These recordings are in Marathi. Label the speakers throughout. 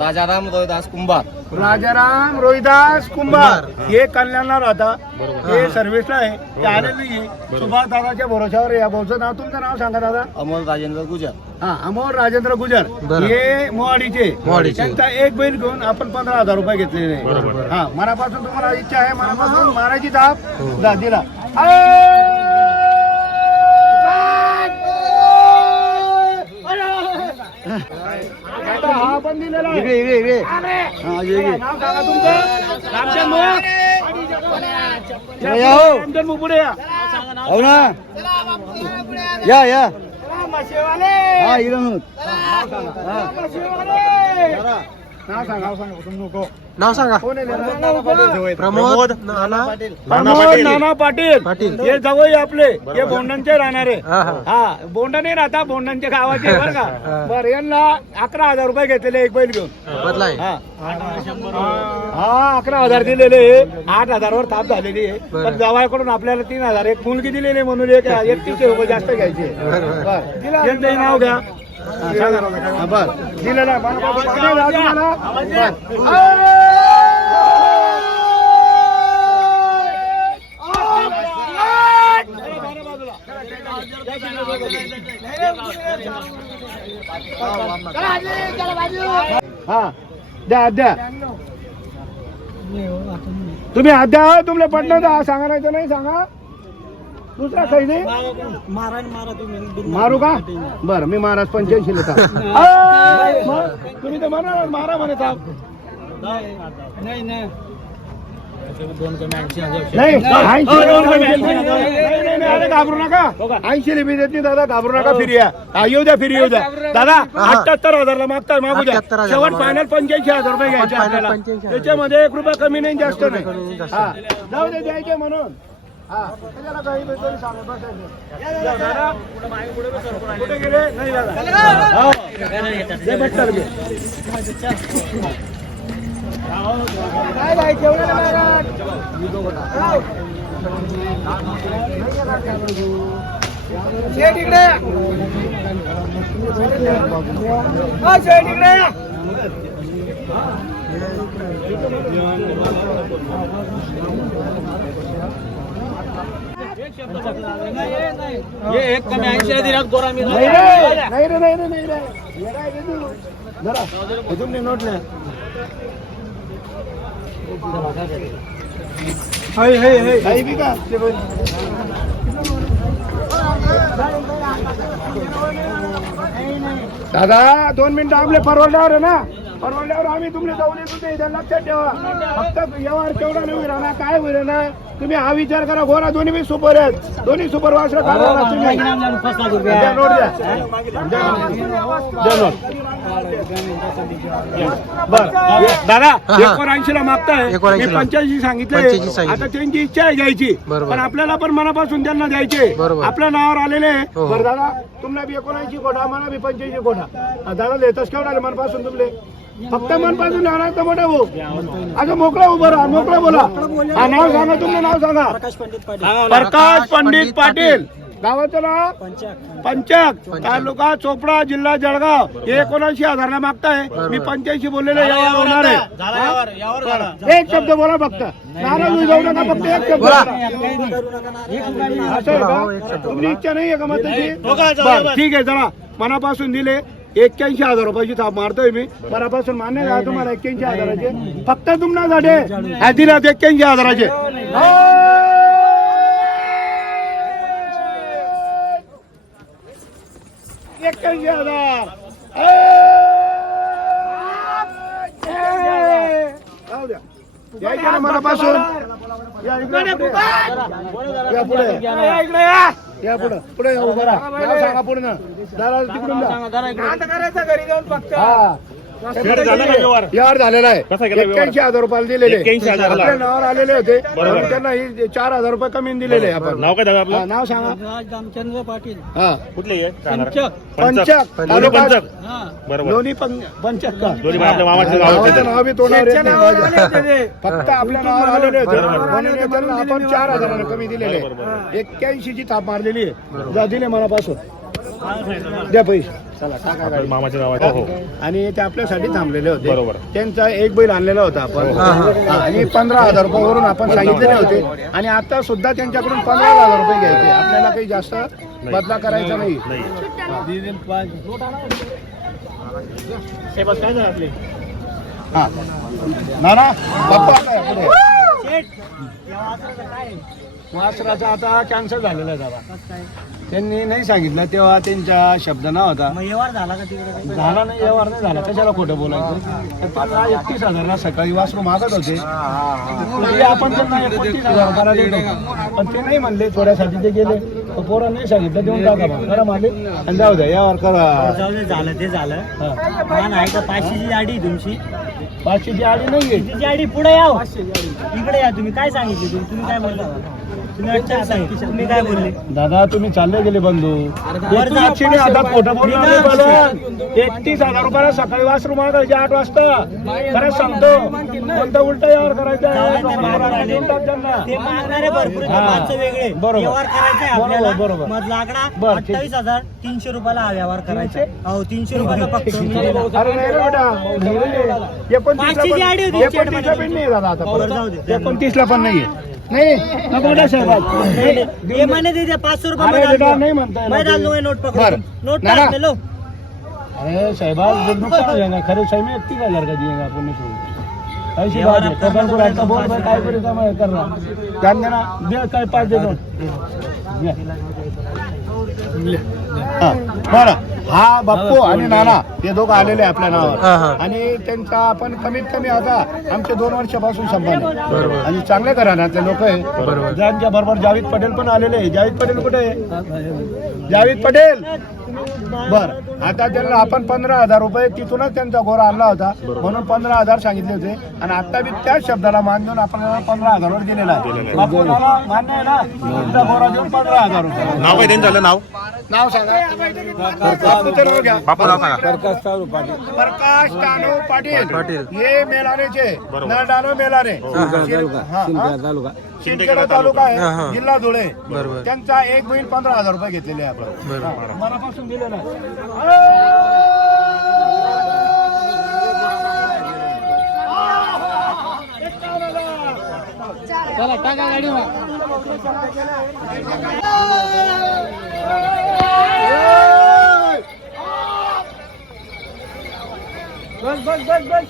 Speaker 1: राजाराम रोहिदास कुंभार. राजाराम रोहिदास कुंभार.
Speaker 2: हे. कल्याणला राहता. हे सर्व्हिसला आहे. ते आले नाहीये सुभाष दादाच्या भरोशावर. या भाऊचं नाव तुमचं नाव सांगा दादा.
Speaker 1: अमोल राजेंद्र गुजर.
Speaker 2: हा अमोल राजेंद्र गुजर. हे मोवाडीचे त्यांचा एक बैल घेऊन आपण पंधरा हजार रुपये घेतलेले आहे. हा मनापासून तुम्हाला इच्छा आहे. मनापासून मारायची दाब जा दिला. आता हा पण दिलेला या, या हो.
Speaker 1: हो. ना. या या. हा.
Speaker 2: नाव सांगा नाव?
Speaker 3: प्रमोद नाना.
Speaker 2: प्रमोद नाना पाटील.
Speaker 3: पाटील.
Speaker 2: हे जवळ आपले. हे बोंडांचे राहणारे.
Speaker 3: हा, हा.
Speaker 2: हा बोंडा नाही राहता बोंडांच्या गावाचे बरं. का? बरं यांना अकरा हजार रुपये घेतलेले एक बैल घेऊन.
Speaker 3: बदलाय.
Speaker 2: हा. हा अकरा हजार दिलेले आठ हजारावर थाप झालेली आहे. पण जवळकडून आपल्याला तीन हजार एक मुलगी दिलेली म्हणून एक एकतीसशे रुपये जास्त घ्यायचे. नाव घ्या. बरं दिलेलं. हा द्या द्या. तुम्ही अद्या तुम्हाला पटलं तर सांगा नाही तर नाही सांगा. दुसरा काही नाही? मारू का? बर मी महाराज पंच्याऐंशी लेता तुम्ही तर म्हणा मारा म्हणे साहेब. नाही ऐंशी अरे घाबरू नका. ऐंशी लिपी देत नाही दादा घाबरू नका फिरी या. येऊ द्या फिरी येऊ द्या. दादा अठ्याहत्तर हजारला मागताय मागू द्या.
Speaker 3: 78,000
Speaker 2: शेवट फायनल पंच्याऐंशी हजार रुपये घ्यायचे आपल्याला.
Speaker 3: 85,000.
Speaker 2: त्याच्यामध्ये एक रुपया कमी नाही जास्त नाही. हा. जाऊ दे द्यायचे म्हणून. हा त्याच्याला काही भेटलं सांगू बसायचं. या, दादा. कुठे गेले नाही दादा हो. दे भेटतात घे. काय बाई, जेवणाला महाराज? शेठ इकडे या. शेठ इकडे या. नाही रे, नाही रे, नाही रे, नाही रे. काय ते तू? जरा, तुमने नोट नाही हाय हाय हाय हाय बी का ते बघ. दादा दोन मिनिटं आपले परवडल्यावर आहे ना परवडल्यावर आम्ही तुमले जाऊन येतो ते इथे लक्षात ठेवा. फक्त व्यवहार केवढा नाही ना काय होईल ना? तुम्ही हा विचार करा गोरा दोन्ही बी सुपर आहेत. दोन्ही सुपर वासर काढा तुम्ही. द्या नोट द्या. द्या नोट. बर. दादा. एकोणऐंशी ला मागताय. मी
Speaker 3: 79 ला.
Speaker 2: पंच्याऐंशी सांगितले
Speaker 3: 85 सांगितले.
Speaker 2: आता त्यांची इच्छा आहे घ्यायची. पण आपल्याला पण मनापासून त्यांना द्यायचे. आपल्या नावावर आलेले. आहे.
Speaker 3: हो.
Speaker 2: बरं दादा तुम्हाला बी एकोणऐंशी कोटा मला बी पंच्याऐंशी कोटा हा, दादा देतच केवढा मनपासून तुमले? फक्त मनपासून तर मोठा भाऊ असं मोकळा उभं राहा मोकळं बोला. हा नाव सांगा तुमचं नाव सांगा. प्रकाश पंडित पाटील. गावाचं नाव? पंचक तालुका चोपडा जिल्हा जळगाव. हे एकोणऐंशी हजारला मागताय? मी पंच्याऐंशी बोललेले यावर होणार आहे. हा? एक शब्द बोला फक्त. नाराज जाऊ नका फक्त एक शब्द. असं आहे का? तुमची इच्छा नाही आहे का मग ठीक आहे चला मनापासून दिले. एक्क्याऐंशी हजार रुपयाची थाप मारतोय मी. मनापासून मान्य का तुम्हाला एक्क्याऐंशी हजाराचे? फक्त तुमच्यासाठी ह्या दिल्यात एक्क्याऐंशी हजाराचे. एक्क्याऐंशी हजार. जाऊ द्या. मनापासून या इकडे. या पुढे. या पुढे. पुढे या उभा राहा. नाव सांगा पुढे ना दादा तिकडून जा. हा.
Speaker 3: झाला व्यवहार?
Speaker 2: व्यवहार झालेला आहे.
Speaker 3: व्यवहार?
Speaker 2: एक्क्याऐंशी हजार रुपयाला दिलेले.
Speaker 3: 81,000 ला.
Speaker 2: आपल्या नावावर आलेले होते.
Speaker 3: बरोबर.
Speaker 2: म्हणून त्यांना ही चार हजार रुपये कमी दिलेले आहे आपण.
Speaker 3: नाव काय दादा
Speaker 2: हा,
Speaker 3: आपलं
Speaker 2: नाव सांगा.
Speaker 4: रामचंद्र पाटील.
Speaker 2: हा.
Speaker 3: कुठले आहे?
Speaker 4: पंचक.
Speaker 2: पंचक. तालुका
Speaker 3: पंचक.
Speaker 4: हा.
Speaker 3: बरोबर.
Speaker 2: लोणी पं- पंचक का?
Speaker 3: दोन्ही पण आपल्या मामाचं गाव
Speaker 2: नावाचं
Speaker 3: आहे.
Speaker 2: नाव बी तोंडावर येत नाही. फक्त आपल्या नावावर आलेले होते.
Speaker 3: बरोबर.
Speaker 2: म्हणून त्यांना आपण चार हजाराला कमी दिलेले.
Speaker 3: बरोबर,
Speaker 2: एक्क्याऐंशी ची थाप मारलेली आहे. जा दिले मनापासून. द्या पैसे.
Speaker 3: आपल्या. मामाच्या हो हो
Speaker 2: आणि ते आपल्यासाठी थांबलेले होते.
Speaker 3: बरोबर.
Speaker 2: त्यांचा एक बैल आणलेला होता आपण. हा, आणि पंधरा हजार रुपये वरून आपण सांगितलेले होते. आणि आता सुद्धा त्यांच्याकडून पंधरा हजार रुपये घ्यायचे. आपल्याला काही जास्त बदला करायचा नाही
Speaker 3: नाही.
Speaker 2: हा. ना ना बाप्पा आला पुढे. वासराचा आता कॅन्सल झालेला आहे दादा. त्यांनी नाही सांगितलं तेव्हा त्यांच्या शब्द ना होता
Speaker 4: व्यवहार झाला का तिकडे?
Speaker 2: झाला नाही व्यवहार नाही झाला. कशाला खोटं बोलायचं? तर त्यांना एकतीस हजारला सकाळी वासरू मागत होते. तरी आपण त्यांना एकोणतीस हजार रुपयाला देतो पण ते नाही म्हणले थोड्यासाठी ते गेले. तर पोरांनी नाही सांगितलं देऊन टाका बा. करा माले आणि जाऊ द्या यावर करा.
Speaker 4: जाऊ दे झालं ते झालं.
Speaker 2: हा.
Speaker 4: मान आहे का पाचशेची गाडी तुमची.
Speaker 2: पाचशेची आडी नाहीये.
Speaker 4: तिची गाडी पुढे याव. इकडे या तुम्ही. काय सांगितले तुम्ही? तुम्ही काय बोलला तुम्ही काय बोलले
Speaker 2: दादा तुम्ही चालले गेले बंधू आता खोटं. एकतीस हजार रुपयाला सकाळी वासरू मागायचे आठ वाजता खरंच सांगतो कोणतं उलट यावर करायचं बरोबर.
Speaker 4: व्यवहार करायचा
Speaker 2: बरोबर, बरोबर.
Speaker 4: लाकडा. अठ्ठावीस हजार तीनशे रुपयाला व्यवहार करायचा आहे. हो तीनशे रुपयाला फक्त.
Speaker 2: परत. एकोणतीसला पण नाहीये नाही नको बेटा साहेब.
Speaker 4: हे म्हणे ते द्या, पाचशे रुपये
Speaker 2: अरे बेटा. नाही म्हणता येणार.
Speaker 4: मध्ये आलो, नोट पकड. नोट
Speaker 2: ना, ना.
Speaker 4: टाक लो
Speaker 2: अरे साहेब नुकसान हो जाएगा खरे सही में इकतीस हजार का दिएगा अपन ऐसी
Speaker 4: ये
Speaker 2: बात है कबर को रहता बोल भाई काय करे काम है कर. रहा ध्यान देना दे काय पाच दे दोन हा, बरं हा बाप्पू आणि नाना हे दोघं आलेले आहे आपल्या नावावर. आणि त्यांचा आपण कमीत कमी आता आमचे दोन वर्षापासून संबंध. आणि चांगल्या घराण्यातले लोक आहे. ज्यांच्या बरोबर जावेद पटेल पण आलेले आहे. जावेद पटेल कुठे आहे? जावेद पटेल! बर. आता त्यांना आपण पंधरा हजार रुपये तिथूनच त्यांचा गोरा आणला होता. म्हणून पंधरा हजार सांगितले होते. आणि आता बी त्याच शब्दाला मान देऊन आपण पंधरा हजारवर दिलेला आहे. बापू नाना, मान्य आहे ना? तुमचा गोरा देऊन पंधरा हजार रुपये.
Speaker 3: नाव काय त्यांचं? नाव?
Speaker 2: नाव सांगा. नाव प्रकाश तानू पाटील. हे नरडानो मेलाने. हा, हा. शिंदखेडा तालुका आहे जिल्हा धुळे. त्यांचा एक बैल पंधरा हजार रुपये घेतलेले आहे आपण. मनापासून दिलेला आहे. बस बस बस बस.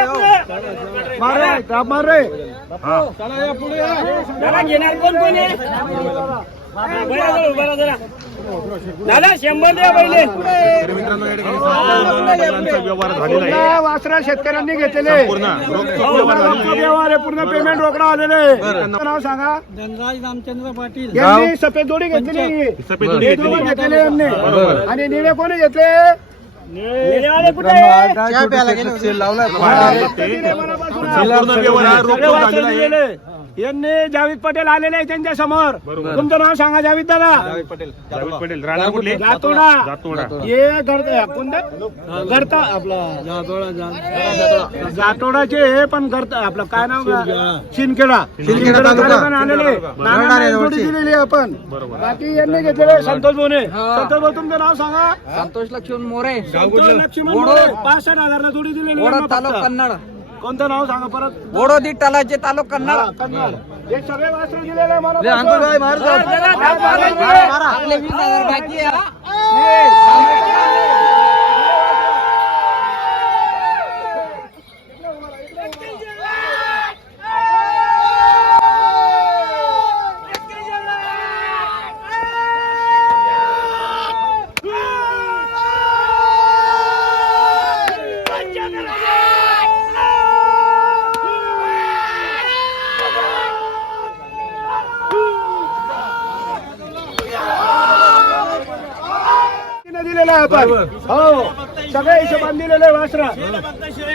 Speaker 2: मार रे काप मार रे चला या पुढे.
Speaker 4: घेणार कोण कोण आहे दादा शंभर द्या पहिले.
Speaker 3: तर मित्रांनो या ठिकाणी मुलांचा व्यवहार झालेला आहे.
Speaker 2: वासरा शेतकऱ्यांनी घेतलेले.
Speaker 3: पूर्ण रोख व्यवहार झालेला आहे.
Speaker 2: व्यवहार आहे पूर्ण पेमेंट रोकडा आलेले. आहे. तुमचं नाव सांगा.
Speaker 4: धनराज रामचंद्र पाटील.
Speaker 2: यांनी सफेद जोडी घेतलेली. आहे.
Speaker 3: सफेद जोडी
Speaker 2: हे
Speaker 3: घेतलेली.
Speaker 2: दोघं. घेतलेले यांनी.
Speaker 3: बरोबर.
Speaker 2: आणि निळे कोणी घेतले? निळेवाले कुठे? आहे? हा, मनापासून.
Speaker 3: संपूर्ण व्यवहार हा रोख झालेला आहे.
Speaker 2: यांनी जावेद पटेल आलेले आहे त्यांच्यासमोर.
Speaker 3: बरोबर.
Speaker 2: तुमचं नाव सांगा जावेद दादा.
Speaker 3: जावेद पटेल. राहणार कुठले?
Speaker 2: जातोडा
Speaker 3: जातोडा
Speaker 2: हे कोणतं? आपला जातोडाचे हे पण करता आपलं काय नाव? शिनखेडा शिनखेडा तालुक्याने आलेले नाना जोडी दिलेली आहे आपण. बाकी यांनी घेतलेले संतोष बोने. संतोष भाऊ तुमचं नाव सांगा.
Speaker 4: संतोष लक्ष्मण मोरे.
Speaker 2: संतोष लक्ष्मण मोरे. पासष्ट हजारला जोडी दिलेली आहे यांना फक्त.
Speaker 4: कन्नड.
Speaker 2: कोणतं नाव सांगा परत?
Speaker 4: ओडोदी टालाचे तालुक
Speaker 2: हा, कन्नड. हे सगळे वास्त्र दिलेले मला
Speaker 4: आपले वीस हजार बाकी आहे.
Speaker 2: पण हो. सगळे हिशोबान दिलेले वासरा.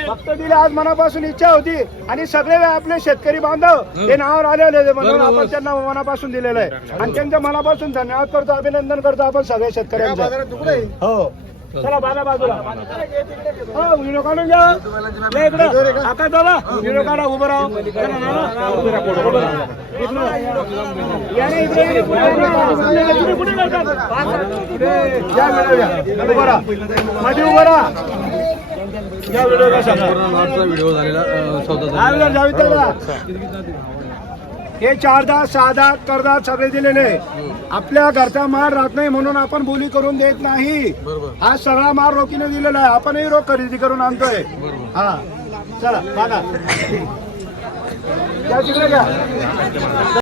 Speaker 2: फक्त दिले आज मनापासून इच्छा होती आणि सगळे आपले शेतकरी बांधव हे नावावर आलेले होते म्हणून आपण त्यांना मनापासून दिलेलं आहे. आणि त्यांच्या मनापासून धन्यवाद करतो अभिनंदन करतो आपण सगळ्या शेतकऱ्यांचं. हो. चला बाजा बाजूला. हो व्हिडिओ काढून घ्या. या इकडं. आकाश दादा व्हिडिओ काढा उभं राहा. चला नाना. उभं राहा. या व्हिडिओ या व्हिडिओ
Speaker 3: झालेला
Speaker 2: व्हिडिओ जावीद दादा हे चार दात सहा दात करदात सगळे दिलेले. आहे. आपल्या घरचा माल राहत नाही म्हणून आपण बोली करून देत नाही. हा सगळा माल रोखीने दिलेला आहे. आपणही रोख खरेदी करून आणतोय. हा. चला बघा तिकडे घ्या